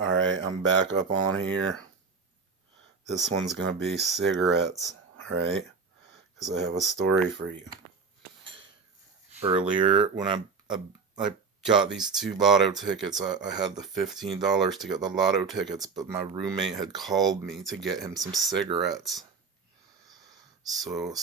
Alright, I'm back up on here. This one's gonna be cigarettes, alright? Because I have a story for you. Earlier, when I got these two lotto tickets, I had the $15 to get the lotto tickets, but my roommate had called me to get him some cigarettes. So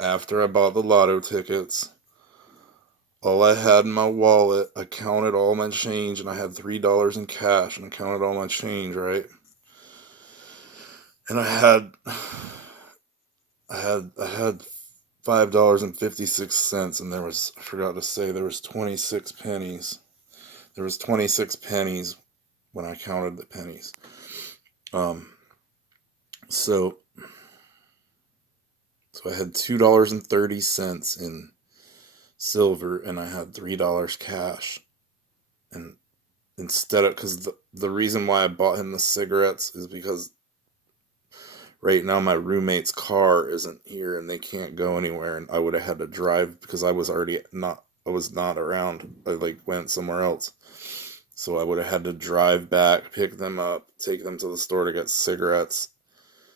after I bought the lotto tickets, all I had in my wallet, I counted all my change, and I had $3 in cash, and I counted all my change, right? And I had $5.56, and I forgot to say, there was 26 pennies. There was 26 pennies when I counted the pennies. Um, so I had $2.30 in silver, and I had $3 cash. And because the reason why I bought him the cigarettes is because right now my roommate's car isn't here and they can't go anywhere, and I would have had to drive because I was not around. I went somewhere else. So I would have had to drive back, pick them up, take them to the store to get cigarettes.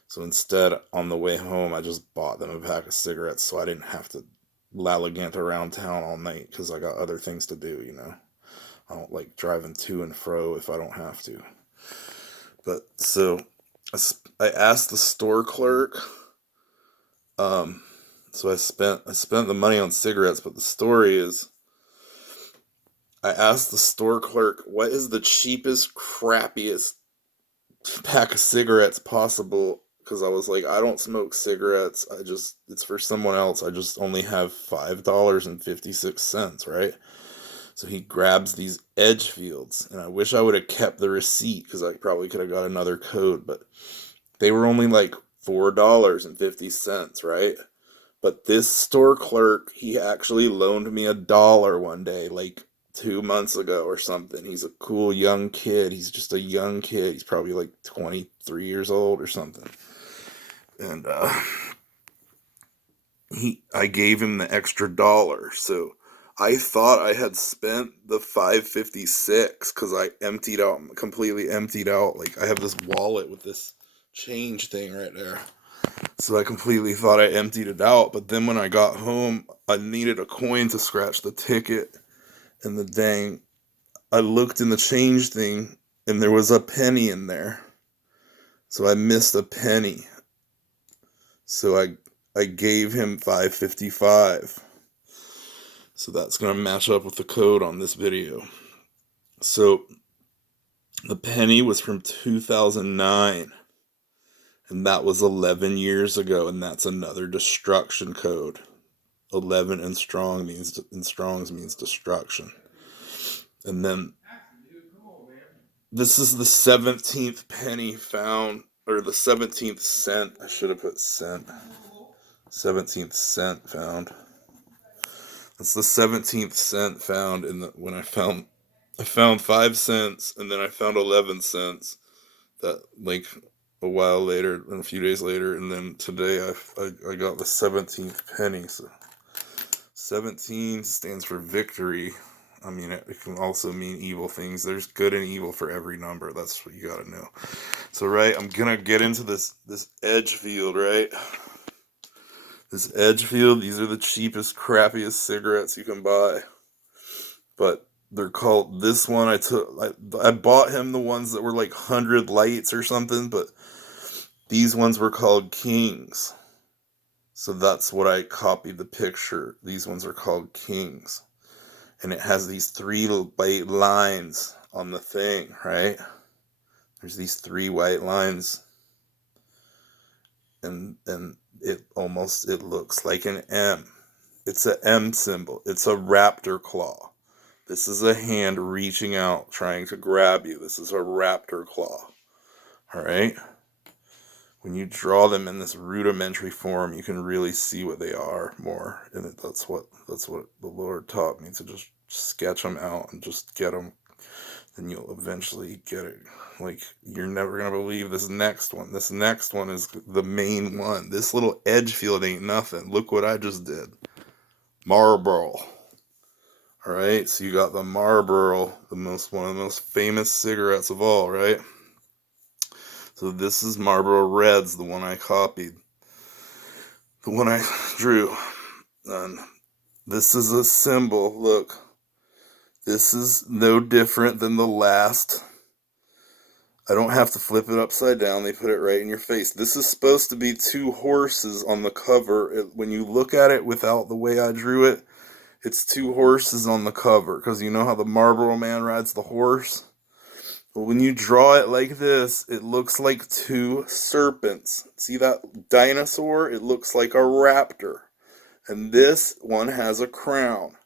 So instead, on the way home, I just bought them a pack of cigarettes so I didn't have to lallygant around town all night because I got other things to do. I don't like driving to and fro if I don't have to. But so I asked the store clerk. So I spent the money on cigarettes, but the story is, I asked the store clerk, what is the cheapest, crappiest pack of cigarettes possible? Because I was like, I don't smoke cigarettes. It's for someone else. I just only have $5.56, right? So he grabs these Edgefields, and I wish I would have kept the receipt because I probably could have got another code, but they were only like $4.50, right? But this store clerk, he actually loaned me $1 one day, like 2 months ago or something. He's a cool young kid. He's just a young kid. He's probably like 23 years old or something. And I gave him the extra dollar. So I thought I had spent the 556 because I completely emptied out. Like, I have this wallet with this change thing right there. So I completely thought I emptied it out. But then when I got home, I needed a coin to scratch the ticket. And I looked in the change thing, and there was a penny in there. So I missed a penny. So I gave him 555. So that's going to match up with the code on this video. So the penny was from 2009, and that was 11 years ago, and that's another destruction code. 11 in Strong's means destruction. And then this is the 17th penny found, or the 17th cent. I should have put cent. 17th cent found. That's the 17th cent found when I found 5 cents, and then I found 11 cents that, like, a while later and a few days later, and then today I got the 17th penny. So 17 stands for victory. I mean, it can also mean evil things. There's good and evil for every number. That's what you gotta know. So, right, I'm gonna get into this Edgefield, right? This Edgefield, these are the cheapest, crappiest cigarettes you can buy. But they're called, this one I bought him the ones that were like 100 lights or something, but these ones were called Kings. So that's what I copied the picture. These ones are called Kings. And it has these 3 white lines on the thing, right? There's these 3 white lines. And it looks like an M. It's an M symbol. It's a raptor claw. This is a hand reaching out, trying to grab you. This is a raptor claw. All right? When you draw them in this rudimentary form, you can really see what they are more. And that's what the Lord taught me, to just sketch them out and just get them. Then you'll eventually get it. Like, you're never going to believe this next one. This next one is the main one. This little Edgefield ain't nothing. Look what I just did. Marlboro. All right, so you got the Marlboro, one of the most famous cigarettes of all, right? So this is Marlboro Reds, the one I copied, the one I drew. And this is a symbol. Look, this is no different than the last. I don't have to flip it upside down. They put it right in your face. This is supposed to be two horses on the cover. When you look at it without the way I drew it, it's two horses on the cover. Because you know how the Marlboro Man rides the horse? But when you draw it like this, it looks like two serpents. See that dinosaur? It looks like a raptor. And this one has a crown.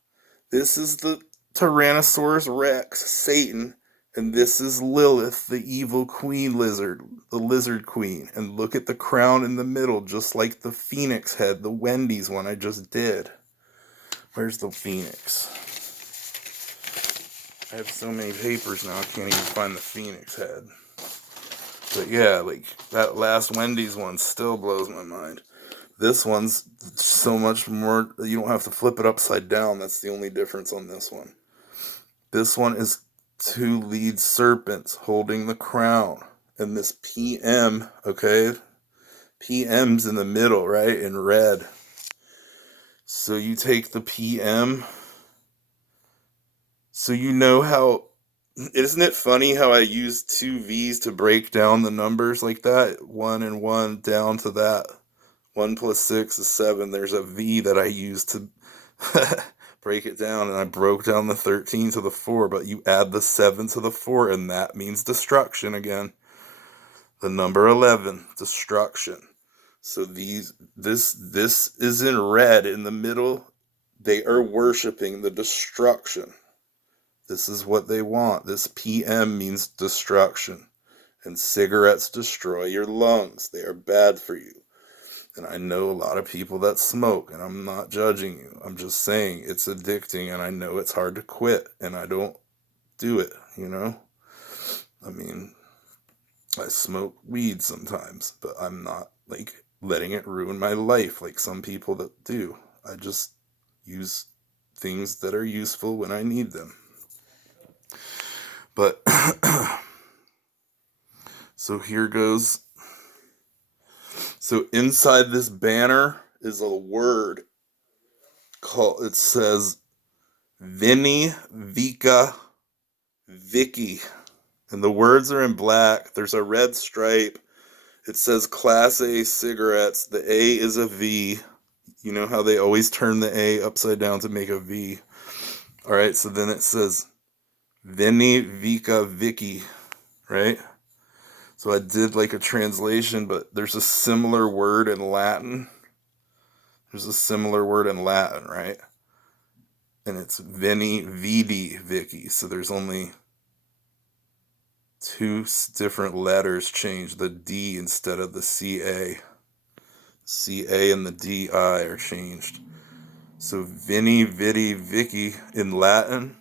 This is the Tyrannosaurus Rex, Satan, and this is Lilith, the evil queen lizard, the lizard queen. And look at the crown in the middle, just like the phoenix head, the Wendy's one I just did. Where's the phoenix? I have so many papers now, I can't even find the phoenix head. But yeah, like, that last Wendy's one still blows my mind. This one's so much more, you don't have to flip it upside down. That's the only difference on this one. This one is two lead serpents holding the crown. And this PM, okay? PM's in the middle, right? In red. So you take the PM. So you know how, isn't it funny how I use two V's to break down the numbers like that? 1 and 1 down to that. 1 plus 6 is 7. There's a V that I use to break it down, and I broke down the 13 to the 4, but you add the 7 to the 4, and that means destruction again. The number 11, destruction. So this is in red in the middle. They are worshiping the destruction. This is what they want. This PM means destruction. And cigarettes destroy your lungs. They are bad for you. And I know a lot of people that smoke, and I'm not judging you. I'm just saying it's addicting, and I know it's hard to quit, and I don't do it, you know? I mean, I smoke weed sometimes, but I'm not, like, letting it ruin my life like some people that do. I just use things that are useful when I need them. But, so here goes. So inside this banner is a word called, it says Vinny, Vika, Vicky. And the words are in black. There's a red stripe. It says Class A cigarettes. The A is a V. You know how they always turn the A upside down to make a V. All right, so then it says Vinny, Vika, Vicky, right? So I did like a translation, but there's a similar word in Latin. There's a similar word in Latin, right? And it's Vinny, Vidi, Vicky. So there's only two different letters changed. The D instead of the CA. CA and the DI are changed. So Vinny, Vidi, Vicky in Latin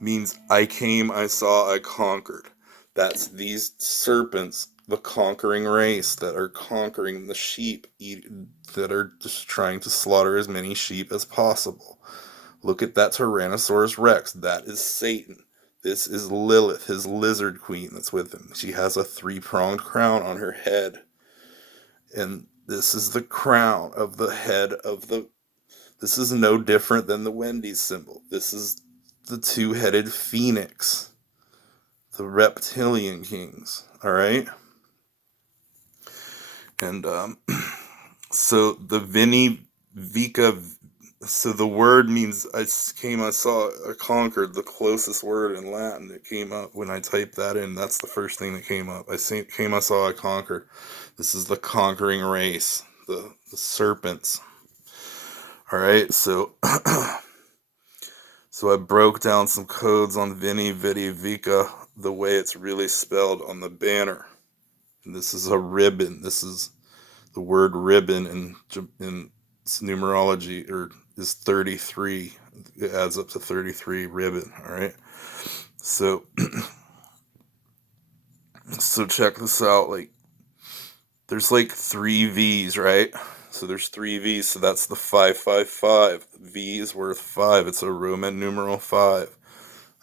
means I came, I saw, I conquered. That's these serpents, the conquering race that are conquering the sheep, that are just trying to slaughter as many sheep as possible. Look at that Tyrannosaurus Rex. That is Satan. This is Lilith, his lizard queen that's with him. She has a 3-pronged crown on her head. And this is the crown of the head of the... This is no different than the Wendy's symbol. This is the two-headed phoenix. The reptilian kings. Alright? And, so the Vinny, Vika... So the word means I saw, I conquered, the closest word in Latin that came up when I typed that in. That's the first thing that came up. I saw, I conquered. This is the conquering race, the serpents. All right, so so I broke down some codes on Vinny, Vidi, Vika, the way it's really spelled on the banner. And this is a ribbon. This is the word ribbon in numerology, or is 33. It adds up to 33 ribbon. All right. So, so check this out. Like, there's like 3 V's, right? So there's 3 V's, so that's the 555. V is worth 5. It's a Roman numeral 5.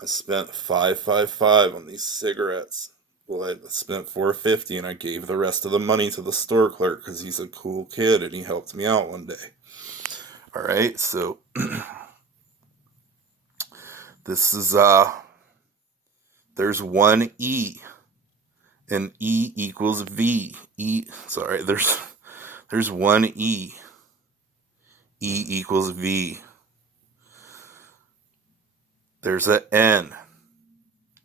I spent 555 on these cigarettes. Well, I spent 450 and I gave the rest of the money to the store clerk because he's a cool kid and he helped me out one day. All right, so this is there's one E, and E equals V. There's one E. E equals V. There's a N.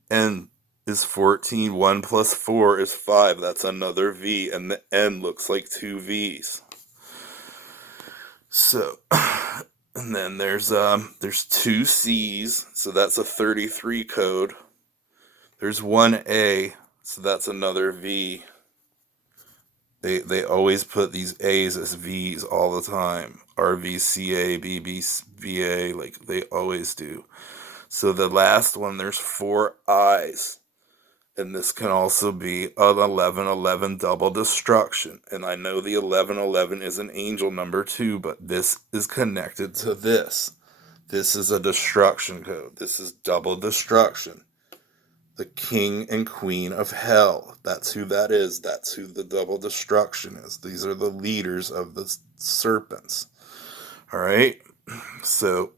N is 14. 1 plus 4 is 5. That's another V, and the N looks like 2 V's. So, and then there's 2 C's, so that's a 33 code. There's one A, so that's another V. They always put these A's as V's all the time. RVCA, BBVA, like they always do. So the last one, there's 4 I's. And this can also be an 1111 double destruction. And I know the 1111 is an angel number too, but this is connected to this. This is a destruction code. This is double destruction. The king and queen of hell. That's who that is. That's who the double destruction is. These are the leaders of the serpents. All right? So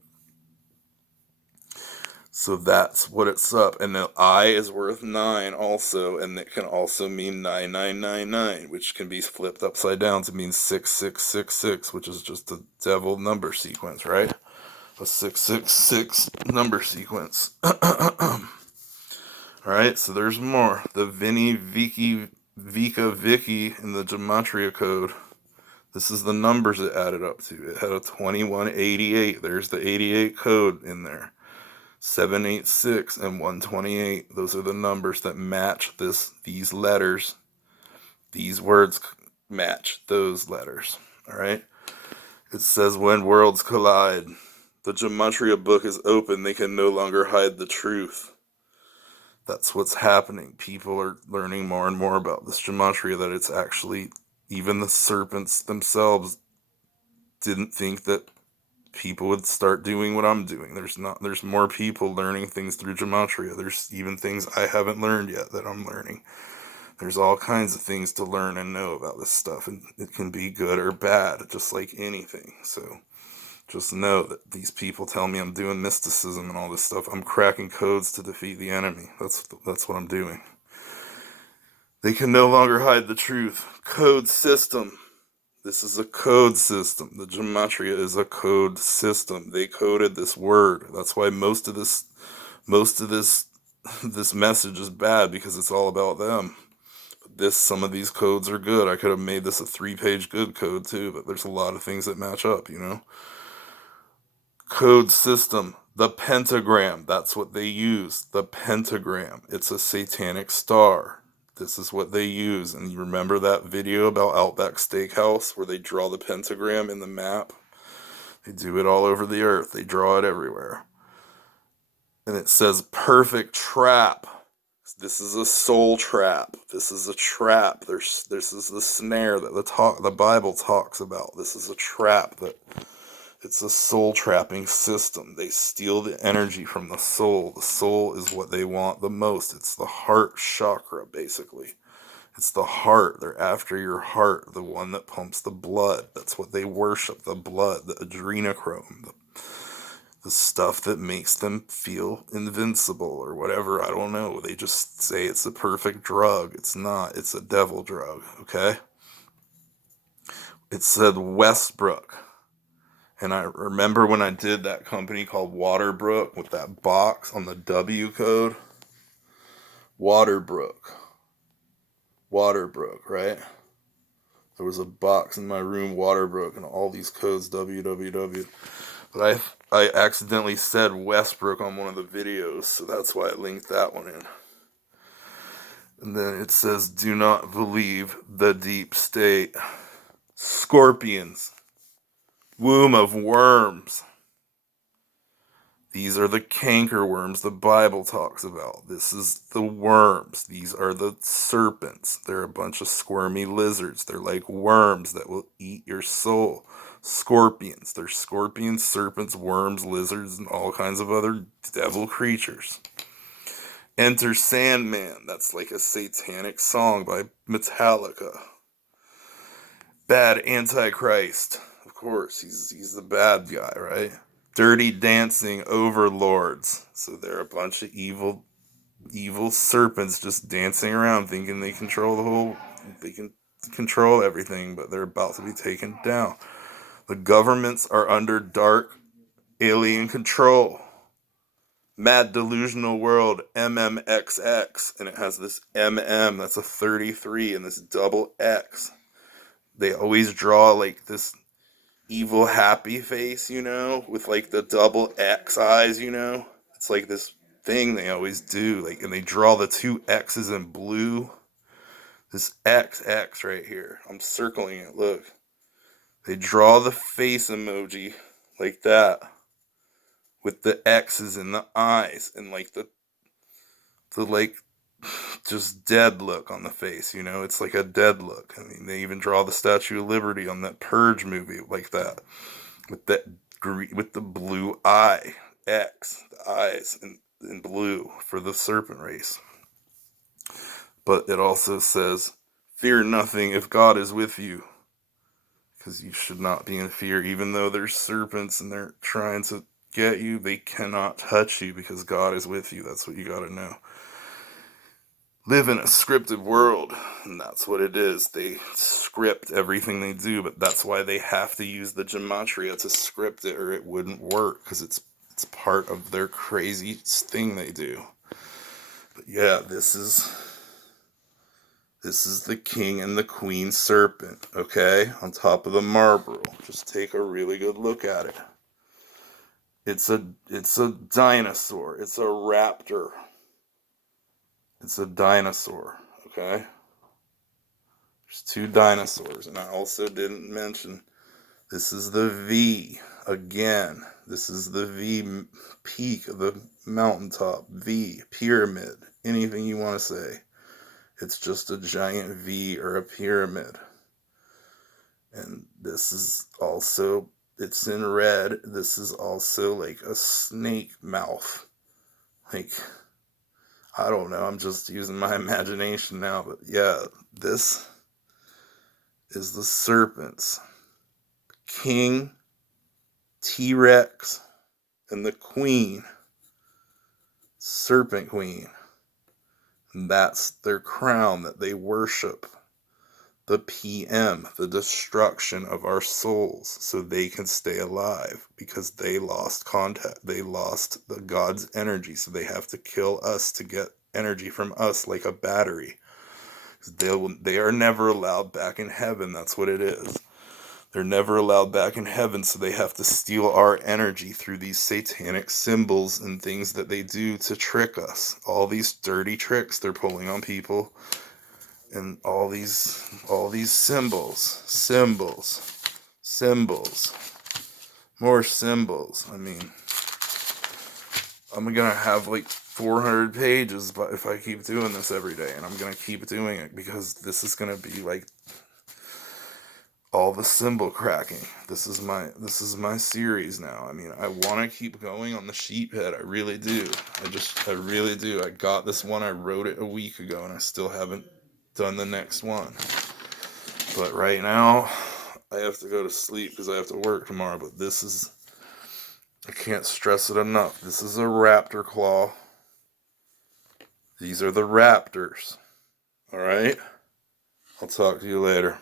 that's what it's up. And the I is worth 9 also, and it can also mean 9999, which can be flipped upside down to mean 6666, which is just a devil number sequence, right? A 666 number sequence. Alright, so there's more. The Vinny, Vicky, Vika, Vicky in the Gematria code. This is the numbers it added up to. It had a 2188. There's the 88 code in there. 786 and 128. Those are the numbers that match these letters. These words match those letters. Alright? It says when worlds collide, the Gematria book is open. They can no longer hide the truth. That's what's happening. People are learning more and more about this Gematria, that it's actually, even the serpents themselves didn't think that people would start doing what I'm doing. There's more people learning things through Gematria. There's even things I haven't learned yet that I'm learning. There's all kinds of things to learn and know about this stuff, and it can be good or bad, just like anything. So just know that these people tell me I'm doing mysticism and all this stuff. I'm cracking codes to defeat the enemy. That's what I'm doing. They can no longer hide the truth. Code system. This is a code system. The Gematria is a code system. They coded this word. That's why most of this message is bad, because it's all about them. Some of these codes are good. I could have made this a 3-page good code too, but there's a lot of things that match up, you know? Code system. The pentagram. That's what they use. The pentagram. It's a satanic star. This is what they use. And you remember that video about Outback Steakhouse where they draw the pentagram in the map? They do it all over the earth. They draw it everywhere. And it says perfect trap. This is a soul trap. This is a trap. This is the snare that the Bible talks about. This is a trap that it's a soul trapping system. They steal the energy from the soul. The soul is what they want the most. It's the heart chakra, basically. It's the heart. They're after your heart, the one that pumps the blood. That's what they worship, the blood, the adrenochrome, the stuff that makes them feel invincible or whatever. I don't know. They just say it's a perfect drug. It's not. It's a devil drug, okay? It said Westbrook. And I remember when I did that company called Waterbrook with that box on the W code. Waterbrook, right? There was a box in my room, Waterbrook, and all these codes, WWW. But I accidentally said Westbrook on one of the videos, so that's why I linked that one in. And then it says, do not believe the deep state. Scorpions. Womb of worms. These are the cankerworms the Bible talks about. This is the worms. These are the serpents. They're a bunch of squirmy lizards. They're like worms that will eat your soul. Scorpions. They're scorpions, serpents, worms, lizards, and all kinds of other devil creatures. Enter Sandman. That's like a satanic song by Metallica. Bad Antichrist. Of course, he's the bad guy, right? Dirty Dancing overlords. So they're a bunch of evil serpents just dancing around thinking they can control everything, but they're about to be taken down. The governments are under dark alien control. Mad Delusional World, MMXX, and it has this MM, that's a 33, and this double X. They always draw like this evil happy face, with like the double X eyes, It's like this thing they always do, like, and they draw the two X's in blue. This XX right here, I'm circling it, look. They draw the face emoji like that with the X's in the eyes and like the like just dead look on the face, it's like a dead look. I mean, they even draw the Statue of Liberty on that Purge movie like that, with the blue eye X, the eyes in blue for the serpent race. But it also says, fear nothing if God is with you, because you should not be in fear. Even though there's serpents and they're trying to get you, they cannot touch you because God is with you. That's what you got to know. Live in a scripted world, and that's what it is. They script everything they do, but that's why they have to use the gematria to script it, or it wouldn't work, because it's part of their crazy thing they do. But yeah, this is the king and the queen serpent, okay? On top of the marble. Just take a really good look at it. It's a dinosaur. It's a raptor. It's a dinosaur, okay? There's two dinosaurs, and I also didn't mention, this is the V again. This is the V peak of the mountaintop. V, pyramid, anything you want to say. It's just a giant V or a pyramid. And this is also, it's in red. This is also like a snake mouth. Like, I don't know, I'm just using my imagination now, but yeah, this is the serpents. King, T-Rex, and the queen, serpent queen. And that's their crown that they worship. The PM, the destruction of our souls, so they can stay alive, because they lost contact. They lost the God's energy, so they have to kill us to get energy from us, like a battery. They are never allowed back in heaven. That's what it is. They're never allowed back in heaven, so they have to steal our energy through these satanic symbols and things that they do to trick us. All these dirty tricks they're pulling on people. And all these symbols, more symbols. I mean, I'm gonna have like 400 pages, but if I keep doing this every day, and I'm gonna keep doing it, because this is gonna be like all the symbol cracking. This is my series now. I mean, I want to keep going on the sheephead. I really do. I really do. I got this one. I wrote it a week ago, and I still haven't done the next one. But right now, I have to go to sleep because I have to work tomorrow. But this is, I can't stress it enough. This is a raptor claw. These are the raptors. All right? I'll talk to you later.